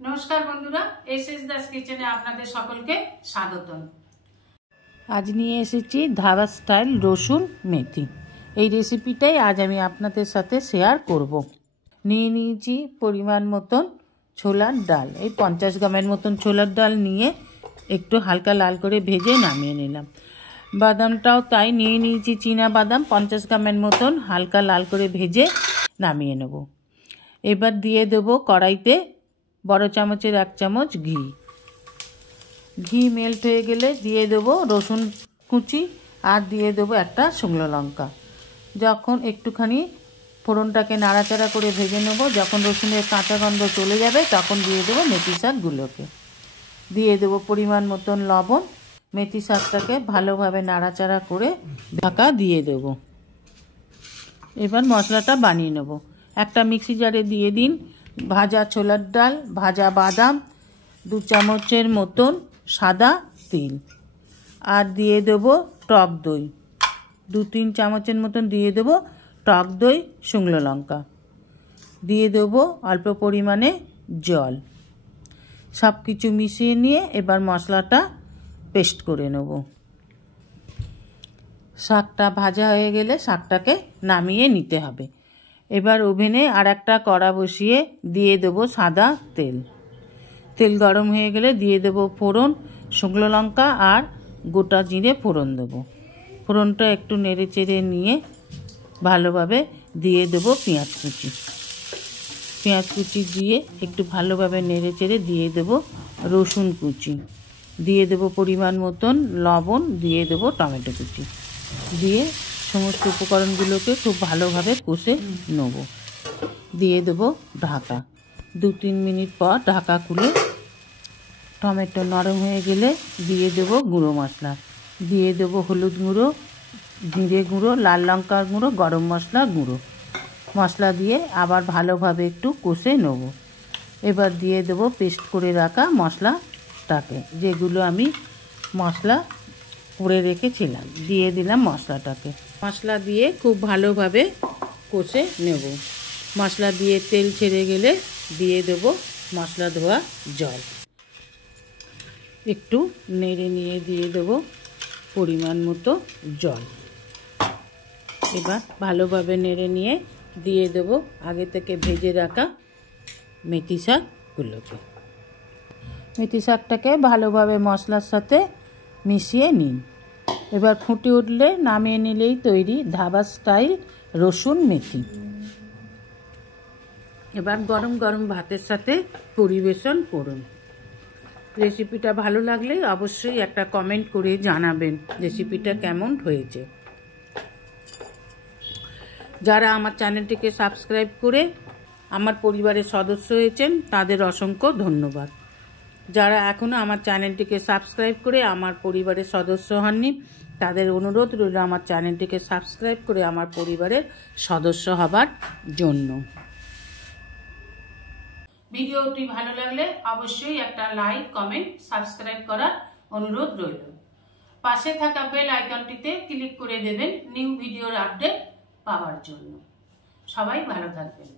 নমস্কার বন্ধুরা, এসএস দাস কিচেনে আপনাদের সকলকে স্বাগতম। আজ নিয়ে এসেছি ধাবা স্টাইল রসুন মেথি। এই রেসিপিটাই আজ আমি আপনাদের সাথে শেয়ার করব। নিয়ে নিয়েছি পরিমাণ মতন ছোলার ডাল। এই 50 গ্রামের মতন ছোলার ডাল নিয়ে একটু হালকা লাল করে ভেজে নামিয়ে নিলাম। বাদামটাও তাই নিয়ে নিয়েছি, চীনা বাদাম 50 গ্রামের মতন হালকা লাল করে ভেজে নামিয়ে নেব। এবার দিয়ে দেবো কড়াইতে বড় চামচের 1 চামচ ঘি মেল্ট হয়ে গেলে দিয়ে দেবো রসুন কুচি আর দিয়ে দেবো একটা শুকনো লঙ্কা। যখন একটুখানি ফোড়নটাকে নাড়াচাড়া করে ভেজে নেব, যখন রসুনের কাঁচা গন্ধ চলে যাবে তখন দিয়ে দেবো মেথি শাকগুলোকে। দিয়ে দেবো পরিমাণ মতন লবণ। মেথি শাকটাকে ভালোভাবে নাড়াচাড়া করে ঢাকা দিয়ে দেব। এবার মশলাটা বানিয়ে নেব। একটা মিক্সি জারে দিয়ে দিন ভাজা ছোলার ডাল, ভাজা বাদাম, 2 চামচের মতন সাদা তিল, আর দিয়ে দেবো টক দই 2-3 চামচের মতন দিয়ে দেবো টক দই, শুকনো লঙ্কা দিয়ে দেবো অল্প পরিমাণে জল। সব কিছু মিশিয়ে নিয়ে এবার মশলাটা পেস্ট করে নেব। শাকটা ভাজা হয়ে গেলে শাকটাকে নামিয়ে নিতে হবে। এবার ওভেনে আর একটা কড়া বসিয়ে দিয়ে দেবো সাদা তেল। তেল গরম হয়ে গেলে দিয়ে দেবো ফোড়ন, শুকনো লঙ্কা আর গোটা জিরে ফোড়ন দেবো। ফোড়নটা একটু নেড়ে চেড়ে নিয়ে ভালোভাবে দিয়ে দেবো পেঁয়াজ কুচি দিয়ে একটু ভালোভাবে নেড়ে চেড়ে দিয়ে দেবো রসুন কুচি, দিয়ে দেবো পরিমাণ মতন লবণ, দিয়ে দেবো টমেটো কুচি দিয়ে সমস্ত উপকরণগুলোকে খুব ভালোভাবে কষে নেব। দিয়ে দেবো ঢাকা। 2-3 মিনিট পর ঢাকা খুলে টমেটো নরম হয়ে গেলে দিয়ে দেবো গুঁড়ো মশলা। দিয়ে দেবো হলুদ গুঁড়ো, জিরে গুঁড়ো, লাল লঙ্কার গুঁড়ো, গরম মশলা গুঁড়ো। মশলা দিয়ে আবার ভালোভাবে একটু কষে নেব। এবার দিয়ে দেবো পেস্ট করে রাখা মশলাটাকে, যেগুলো আমি মশলা করে রেখেছিলাম, দিয়ে দিলাম মশলাটাকে। মশলা দিয়ে খুব ভালোভাবে কষে নেব। মশলা দিয়ে তেল ছেড়ে গেলে দিয়ে দেব মশলা ধোয়া জল। একটু নেড়ে নিয়ে দিয়ে দেব পরিমাণ মতো জল। এবার ভালোভাবে নেড়ে নিয়ে দিয়ে দেব আগে থেকে ভেজে রাখা মেথি শাকগুলোকে। মেথি শাকটাকে ভালোভাবে মশলার সাথে মিশিয়ে নিন। এবার ফুটে উঠলে নামিয়ে নিলেই তৈরি ধাবা স্টাইল রসুন মেথি। এবার গরম গরম ভাতের সাথে পরিবেশন করুন। রেসিপিটা ভালো লাগলে অবশ্যই একটা কমেন্ট করে জানাবেন রেসিপিটা কেমন হয়েছে। যারা আমার চ্যানেলটিকে সাবস্ক্রাইব করে আমার পরিবারের সদস্য হয়েছেন তাদের অসংখ্য ধন্যবাদ। যারা এখনও আমার চ্যানেলটিকে সাবস্ক্রাইব করে আমার পরিবারের সদস্য হননি তাদের অনুরোধ রইল আমার চ্যানেলটিকে সাবস্ক্রাইব করে আমার পরিবারের সদস্য হবার জন্য। ভিডিওটি ভালো লাগলে অবশ্যই একটা লাইক, কমেন্ট, সাবস্ক্রাইব করার অনুরোধ রইল। পাশে থাকা বেল আইকনটিতে ক্লিক করে দেবেন নিউ ভিডিওর আপডেট পাওয়ার জন্য। সবাই ভালো থাকবেন।